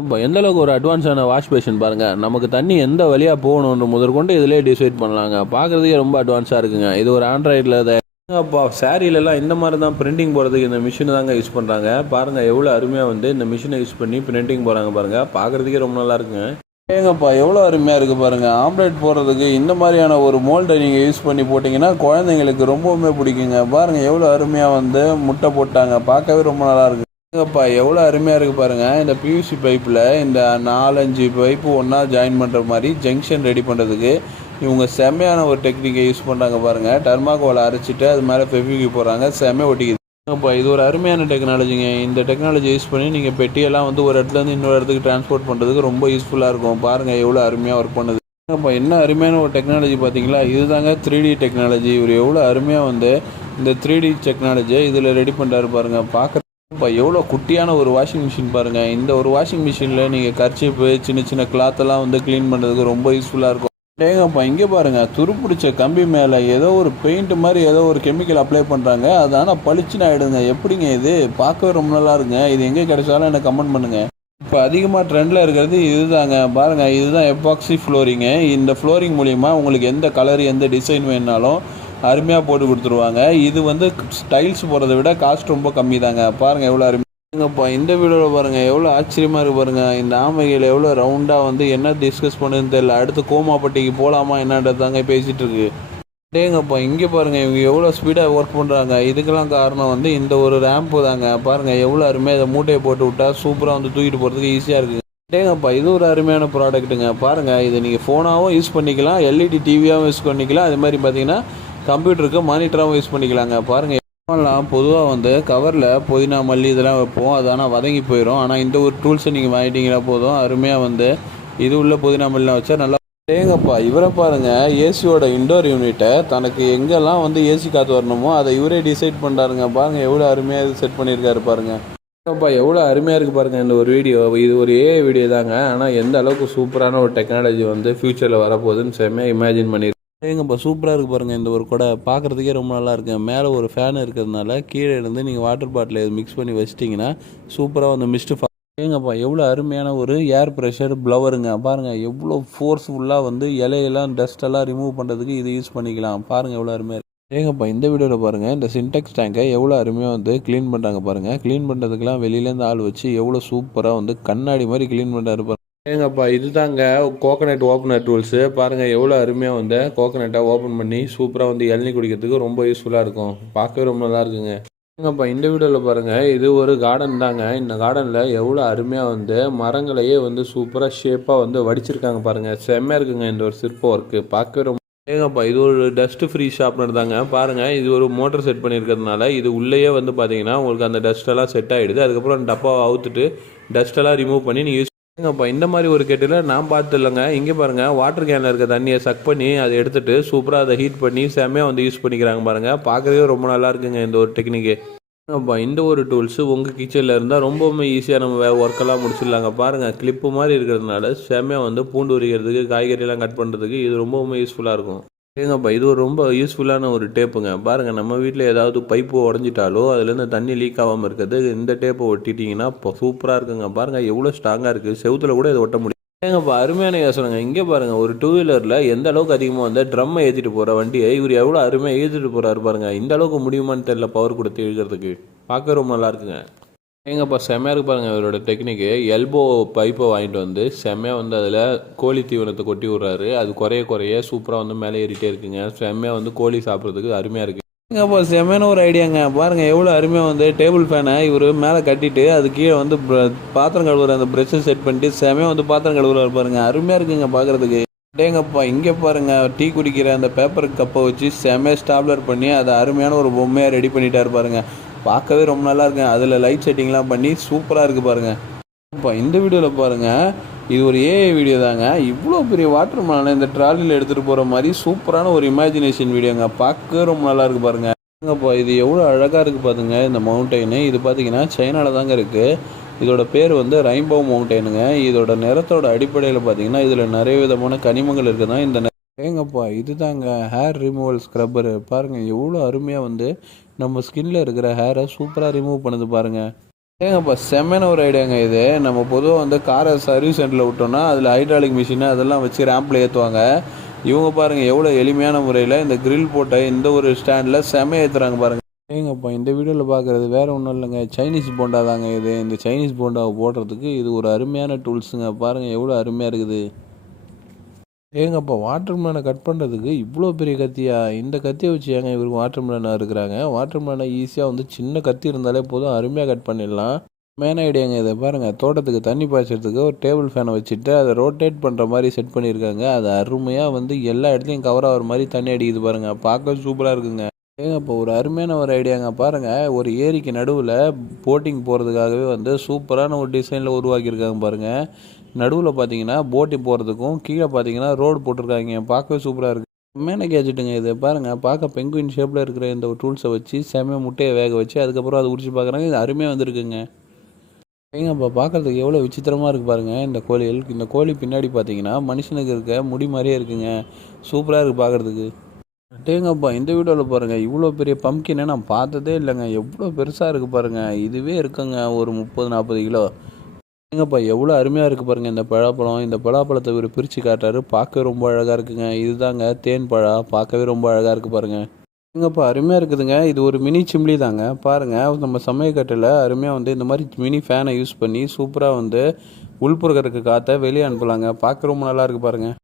இப்போ எந்த அளவுக்கு ஒரு அட்வான்ஸான வாஷ் பேஷன் பாருங்கள் நமக்கு தண்ணி எந்த வழியாக போகணுன்ற முதற்கொண்டு இதிலே டிசைட் பண்ணலாங்க. பார்க்குறதுக்கே ரொம்ப அட்வான்ஸாக இருக்குங்க. இது ஒரு ஆண்ட்ராய்டில் அப்பா சாரீலலாம் இந்த மாதிரி தான் பிரிண்டிங் போகிறதுக்கு இந்த மிஷினை தாங்க யூஸ் பண்ணுறாங்க பாருங்கள் எவ்வளோ அருமையாக வந்து இந்த மிஷினை யூஸ் பண்ணி பிரிண்டிங் போகிறாங்க பாருங்கள் பார்க்குறதுக்கே ரொம்ப நல்லா இருக்குங்க. ஏங்கப்பா எவ்வளோ அருமையாக இருக்குது பாருங்கள் ஆம்லேட் போடுறதுக்கு இந்த மாதிரியான ஒரு மோல்டை நீங்கள் யூஸ் பண்ணி போட்டிங்கன்னா குழந்தைங்களுக்கு ரொம்பவுமே பிடிக்குங்க. பாருங்கள் எவ்வளோ அருமையாக வந்து முட்டை போட்டாங்க. பார்க்கவே ரொம்ப நல்லா இருக்குது ஏங்கப்பா எவ்வளோ அருமையாக இருக்குது பாருங்கள் இந்த பியூசி பைப்பில் இந்த நாலஞ்சு பைப்பு ஒன்றா ஜாயின் பண்ணுற மாதிரி ஜங்ஷன் ரெடி பண்ணுறதுக்கு இவங்க செம்மையான ஒரு டெக்னிக்கை யூஸ் பண்ணுறாங்க பாருங்கள் டர்மாகோலை அரைச்சிட்டு அது மேலே ஃபெவிக்கு போகிறாங்க செம்மையை ஒட்டிக்குதுப்பா இது ஒரு அருமையான டெக்னாலஜிங்க இந்த டெக்னாலஜி யூஸ் பண்ணி நீங்கள் பெட்டியெல்லாம் வந்து ஒரு இடத்துலேருந்து இன்னொரு இடத்துக்கு ட்ரான்ஸ்போர்ட் பண்ணுறதுக்கு ரொம்ப யூஸ்ஃபுல்லாக இருக்கும். பாருங்கள் எவ்வளோ அருமையாக ஒர்க் பண்ணுது. அப்போ என்ன அருமையான ஒரு டெக்னாலஜி பார்த்தீங்களா இதுதாங்க த்ரீ டி டெக்னாலஜி இவர் எவ்வளோ அருமையாக வந்து இந்த த்ரீ டி டெக்னாலஜியை இதில் ரெடி பண்ணுறாரு பாருங்கள் பார்க்குற இப்போ எவ்வளோ குட்டியான ஒரு வாஷிங் மிஷின் பாருங்கள் இந்த ஒரு வாஷிங் மிஷினில் நீங்கள் கர்ச்சிப்பு சின்ன சின்ன கிளாத்தெல்லாம் வந்து க்ளீன் பண்ணுறதுக்கு ரொம்ப யூஸ்ஃபுல்லாக இருக்கும். டேங்கப்பா இங்கே பாருங்கள் துருப்பிடிச்ச கம்பி மேலே ஏதோ ஒரு பெயிண்ட் மாதிரி ஏதோ ஒரு கெமிக்கல் அப்ளை பண்ணுறாங்க அது ஆனால் பளிச்சுன்னு ஆகிடுங்க எப்படிங்க இது? பார்க்கவே ரொம்ப நல்லா இருங்க இது எங்கே கிடைச்சாலும் எனக்கு கமெண்ட் பண்ணுங்கள் இப்போ அதிகமாக ட்ரெண்டில் இருக்கிறது இதுதாங்க. பாருங்கள் இதுதான் எப்பாக்சி ஃப்ளோரிங்கு இந்த ஃப்ளோரிங் மூலிமா உங்களுக்கு எந்த கலர் எந்த டிசைன் வேணாலும் அருமையாக போட்டு கொடுத்துருவாங்க. இது வந்து டைல்ஸ் போகிறத விட காஸ்ட் ரொம்ப கம்மி தாங்க பாருங்கள் எவ்வளோ அருமையாங்கப்பா இந்த வீடியோவில் பாருங்கள் எவ்வளோ ஆச்சரியமாக இருக்குது பாருங்கள் இந்த ஆமைகள் எவ்வளோ ரவுண்டாக வந்து என்ன டிஸ்கஸ் பண்ணுதுன்னு தெரியல. அடுத்து கோமாப்பட்டிக்கு போகலாமா என்னன்றது தாங்க பேசிகிட்டு இருக்கு. டேங்கப்பா இங்கே பாருங்கள் இவங்க எவ்வளோ ஸ்பீடாக ஒர்க் பண்ணுறாங்க இதுக்கெல்லாம் காரணம் வந்து இந்த ஒரு ரேம்ப்பு தாங்க. பாருங்கள் எவ்வளோ அருமையாக இதை மூட்டையை போட்டு விட்டா சூப்பராக வந்து தூக்கிட்டு போகிறதுக்கு ஈஸியாக இருக்குது டேங்கப்பா இது ஒரு அருமையான ப்ராடக்ட்டுங்க பாருங்கள் இதை நீங்கள் ஃபோனாகவும் யூஸ் பண்ணிக்கலாம் எல்இடி டிவியாகவும் யூஸ் பண்ணிக்கலாம். அது மாதிரி பார்த்தீங்கன்னா கம்ப்யூட்டருக்கு மானிட்டராகவும் யூஸ் பண்ணிக்கலாங்க. பாருங்கள் எல்லாம் பொதுவாக வந்து கவரில் புதினா மல்லி இதெல்லாம் வைப்போம். அது ஆனால் வதங்கி போயிடும் ஆனால் இந்த ஒரு டூல்ஸை நீங்கள் வாங்கிட்டீங்கன்னா போதும். அருமையாக வந்து இது உள்ள புதினா மல்லிலாம் வச்சா நல்லா ஏங்கப்பா இவரை பாருங்க ஏசியோட இண்டோர் யூனிட்டை தனக்கு எங்கெல்லாம் வந்து ஏசி காற்று வரணுமோ அதை இவரே டிசைட் பண்ணுறாருங்க பாருங்கள் எவ்வளோ அருமையாக இது செட் பண்ணியிருக்காரு பாருங்கள் ஏங்கப்பா எவ்வளோ அருமையாக இருக்குது பாருங்க இந்த ஒரு வீடியோ இது ஒரு ஏ வீடியோ தாங்க. ஆனால் எந்த அளவுக்கு சூப்பரான ஒரு டெக்னாலஜி வந்து ஃப்யூச்சரில் வரப்போகுதுன்னு செம்மையாக இமேஜின் பண்ணி ஏங்கப்பா சூப்பராக இருக்குது பாருங்கள் இந்த ஒரு கொடை. பார்க்குறதுக்கே ரொம்ப நல்லா இருக்குங்க மேலே ஒரு ஃபேன் இருக்கிறதுனால கீழே இருந்து நீங்கள் வாட்டர் பாட்டில் இது மிக்ஸ் பண்ணி வச்சிட்டிங்கன்னா சூப்பராக வந்து மிஸ்ட் ஏங்கப்பா எவ்வளோ அருமையான ஒரு ஏர் ப்ரெஷர் ப்ளவருங்க பாருங்கள் எவ்வளோ ஃபோர்ஸ்ஃபுல்லாக வந்து இலையெல்லாம் டஸ்ட்டெல்லாம் ரிமூவ் பண்ணுறதுக்கு இது யூஸ் பண்ணிக்கலாம். பாருங்கள் எவ்வளோ அருமையாக ஏங்கப்பா இந்த வீடியோவில் பாருங்கள் இந்த சின்டெக்ஸ் டேங்கை எவ்வளோ அருமையாக வந்து க்ளீன் பண்ணுறாங்க பாருங்கள் க்ளீன் பண்ணுறதுக்கெலாம் வெளியிலேருந்து ஆள் வச்சு எவ்வளோ சூப்பராக வந்து கண்ணாடி மாதிரி க்ளீன் பண்ணுறாரு பாருங்க. ஏங்கப்பா இதுதாங்க. கோகனட் ஓப்பனர் டூல்ஸு பாருங்கள் எவ்வளோ அருமையாக வந்து கோகனட்டை ஓப்பன் பண்ணி சூப்பராக வந்து இளநீ குடிக்கிறதுக்கு ரொம்ப யூஸ்ஃபுல்லாக இருக்கும். பார்க்கவே ரொம்ப நல்லா இருக்குங்க. ஏங்கப்பா இந்த வீடியோவில் பாருங்கள் இது ஒரு கார்டன் தாங்க. இந்த கார்டனில் எவ்வளோ அருமையாக வந்து மரங்களையே வந்து சூப்பராக ஷேப்பாக வந்து வடிச்சிருக்காங்க பாருங்கள் செம்மையாக இருக்குங்க இந்த ஒரு சிற்ப ஒர்க்கு பார்க்கவே ரொம்ப ஏங்கப்பா இது ஒரு டஸ்ட் ஃப்ரீ ஷாப்னர் தாங்க. பாருங்கள் இது ஒரு மோட்டர் செட் பண்ணியிருக்கிறதுனால இது உள்ளேயே வந்து பார்த்தீங்கன்னா உங்களுக்கு அந்த டஸ்ட்டெல்லாம் செட் ஆகிடுது அதுக்கப்புறம் டப்பாவை அவுத்துட்டு டஸ்ட்டெல்லாம் ரிமூவ் பண்ணி நீங்கள் யூஸ் ஏங்கப்பா இந்த மாதிரி ஒரு கெட்டில் நான் பார்த்து இல்லைங்க இங்கே பாருங்கள் வாட்டர் கேனில் இருக்க தண்ணியை சக் பண்ணி அதை எடுத்துட்டு சூப்பராக அதை ஹீட் பண்ணி செம்மையாக வந்து யூஸ் பண்ணிக்கிறாங்க பாருங்கள் பார்க்கவே ரொம்ப நல்லா இருக்குங்க இந்த ஒரு டெக்னிக்கு அப்பா இந்த ஒரு டூல்ஸு உங்கள் கிச்சனில் இருந்தால் ரொம்பவுமே ஈஸியாக நம்ம வே ஒர்க்கெல்லாம் முடிச்சிடலாங்க. பாருங்கள் கிளிப்பு மாதிரி இருக்கிறதுனால செம்மையாக வந்து பூண்டு உரிக்கிறதுக்கு காய்கறியெல்லாம் கட் பண்ணுறதுக்கு இது ரொம்பவுமே யூஸ்ஃபுல்லாக இருக்கும். ஏங்கப்பா இது ஒரு ரொம்ப யூஸ்ஃபுல்லான ஒரு டேப்புங்க பாருங்கள் நம்ம வீட்டில் ஏதாவது பைப்பு உடஞ்சிட்டாலோ அதுலேருந்து தண்ணி லீக் ஆகாமல் இருக்கிறது இந்த டேப்பை ஒட்டிட்டிங்கன்னா இப்போ சூப்பராக இருக்குங்க. பாருங்கள் எவ்வளோ ஸ்ட்ராங்காக இருக்குது செவுத்துல கூட இதை ஒட்ட முடியும் ஏங்கப்பா அருமையான யோசனைங்க. இங்கே பாருங்கள் ஒரு டூ வீலரில் எந்த அளவுக்கு அதிகமாக வந்து ட்ரம்மை ஏற்றிட்டு போகிற வண்டியை இவர் எவ்வளோ அருமையாக ஏற்றிட்டு போகிறாரு பாருங்கள் இந்த அளவுக்கு முடியுமான்னு தெரியல பவர் கொடுத்து இழுக்கிறதுக்கு. பார்க்க ரொம்ப நல்லா இருக்குங்க. ஏங்கப்பா செம்மையாக இருக்கு பாருங்கள் இவரோட டெக்னிக்கு எல்போ பைப்பை வாங்கிட்டு வந்து செம்மையாக வந்து அதில் கோழி தீவனத்தை கொட்டி விட்றாரு. அது குறைய குறைய சூப்பராக வந்து மேலே ஏறிட்டே இருக்குங்க. செம்மையாக வந்து கோழி சாப்பிட்றதுக்கு அருமையாக இருக்குது ஏங்கப்பா செம்மையான ஒரு ஐடியாங்க. பாருங்கள் எவ்வளோ அருமையாக வந்து டேபிள் ஃபேனை இவர் மேலே கட்டிட்டு அது கீழே வந்து பாத்திரம் கழுவுற அந்த ப்ரெஷ்ஷை செட் பண்ணிட்டு செம்மையாக வந்து பாத்திரம் கழுவுறாரு பாருங்க. அருமையாக இருக்குங்க பார்க்குறதுக்கு டேங்கப்பா இங்கே பாருங்க டீ குடிக்கிற அந்த பேப்பர் கப்பை வச்சு செம்மையாக ஸ்டாப்லர் பண்ணி அதை அருமையான ஒரு பொம்மையாக ரெடி பண்ணிட்டார் பாருங்கள் பார்க்கவே ரொம்ப நல்லா இருக்குங்க அதில் லைட் செட்டிங்லாம் பண்ணி சூப்பராக இருக்குது பாருங்கள் இப்போ இந்த வீடியோவில் பாருங்கள் இது ஒரு ஏஐ வீடியோ தாங்க. இவ்வளோ பெரிய வாட்டர் மேலே இந்த ட்ராலியில் எடுத்துகிட்டு போகிற மாதிரி சூப்பரான ஒரு இமேஜினேஷன் வீடியோங்க பார்க்க ரொம்ப நல்லா இருக்குது பாருங்க. பாருங்கப்பா இது எவ்வளோ அழகாக இருக்குது பாருங்க இந்த மவுண்டெயின் இது பார்த்தீங்கன்னா சைனாவில் தாங்க இருக்குது இதோட பேர் வந்து ரெயின்போ மவுண்டெயினுங்க இதோட நிறத்தோட அடிப்படையில் பார்த்தீங்கன்னா இதில் நிறைய விதமான கனிமங்கள் இருக்குதான் இந்த ஏங்கப்பா இது இதுதாங்க ஹேர் ரிமூவல் ஸ்க்ரப்பரு பாருங்கள் எவ்வளோ அருமையாக வந்து நம்ம ஸ்கின்ல இருக்கிற ஹேரை சூப்பராக ரிமூவ் பண்ணுது பாருங்கள் ஏங்கப்பா செம்மன ஒரு ஐடியாங்க இது. நம்ம பொதுவாக வந்து காரை சர்வீஸ் சென்டரில் விட்டோம்னா அதில் ஹைட்ராலிக் மிஷினு அதெல்லாம் வச்சு ரேம்பில் ஏற்றுவாங்க இவங்க பாருங்கள் எவ்வளோ எளிமையான முறையில் இந்த கிரில் போட்ட இந்த ஒரு ஸ்டாண்டில் செம்ம ஏற்றுறாங்க பாருங்கள் ஏங்கப்பா இந்த வீடியோவில் பார்க்குறது வேறு ஒன்றும் இல்லைங்க. சைனீஸ் போண்டா தாங்க இது. இந்த சைனீஸ் போண்டாவை போடுறதுக்கு இது ஒரு அருமையான டூல்ஸுங்க பாருங்கள் எவ்வளோ அருமையாக இருக்குது. ஏங்கப்பா வாட்டர் மேனை கட் பண்ணுறதுக்கு இவ்வளோ பெரிய கத்தியா? இந்த கத்தியை வச்சு ஏங்க இவருக்கு வாட்டர் மேனாக இருக்கிறாங்க? வாட்டர் மேனை ஈஸியாக வந்து சின்ன கத்தி இருந்தாலே போதும் அருமையாக கட் பண்ணிடலாம். மேன் ஐடியாங்க இதை பாருங்கள் தோட்டத்துக்கு தண்ணி பாய்ச்சறதுக்கு ஒரு டேபிள் ஃபேனை வச்சுட்டு அதை ரோட்டேட் பண்ணுற மாதிரி செட் பண்ணியிருக்காங்க. அது அருமையாக வந்து எல்லா இடத்துலையும் கவர் ஆகிற மாதிரி தண்ணி அடிக்குது பாருங்கள் பார்க்க சூப்பராக இருக்குங்க. ஏங்க இப்போ ஒரு அருமையான ஒரு ஐடியாங்க. பாருங்கள் ஒரு ஏரிக்கு நடுவில் போட்டிங் போகிறதுக்காகவே வந்து சூப்பரான ஒரு டிசைனில் உருவாக்கியிருக்காங்க பாருங்கள் நடுவில் பார்த்தீங்கன்னா போட்டிங் போகிறதுக்கும் கீழே பார்த்தீங்கன்னா ரோடு போட்டிருக்காங்க. பார்க்கவே சூப்பராக இருக்குது மேனே கேஜெட்டுங்க இது. பாருங்கள் பார்க்க பெங்குயின் ஷேப்பில் இருக்கிற இந்த ஒரு டூல்ஸை வச்சு செம்மையாக முட்டையை வேக வச்சு அதுக்கப்புறம் அதை உரிச்சு பார்க்குறாங்க இது அருமையாக வந்திருக்குங்க. ஏங்க இப்போ பார்க்குறதுக்கு எவ்வளோ விசித்திரமாக இருக்குது பாருங்கள் இந்த கோழிகள். இந்த கோழி பின்னாடி பார்த்தீங்கன்னா மனுஷனுக்கு இருக்க முடி மாதிரியே இருக்குங்க. சூப்பராக இருக்குது பார்க்குறதுக்கு டேங்கப்பா இந்த வீடியோவில் பாருங்கள் இவ்வளோ பெரிய பம்கினை நான் பார்த்ததே இல்லைங்க. எவ்வளோ பெருசாக இருக்குது பாருங்கள் இதுவே இருக்குங்க ஒரு முப்பது நாற்பது கிலோ. ஏங்கப்பா எவ்வளோ அருமையாக இருக்குது பாருங்கள் இந்த பழாப்பழம் இந்த பழாப்பழத்தை இவர் பிரித்து காட்டுறாரு. பார்க்கவே ரொம்ப அழகாக இருக்குங்க. இதுதாங்க தேன் பழா பார்க்கவே ரொம்ப அழகாக இருக்குது பாருங்கள் ஏங்கப்பா அருமையாக இருக்குதுங்க. இது ஒரு மினி சிம்லி தாங்க. பாருங்கள் நம்ம சமயக்கட்டில் அருமையாக வந்து இந்த மாதிரி மினி ஃபேனை யூஸ் பண்ணி சூப்பராக வந்து உள்புறக்கிறதுக்கு காற்றை வெளியே அனுப்பலாங்க. பார்க்க ரொம்ப நல்லா இருக்குது பாருங்கள்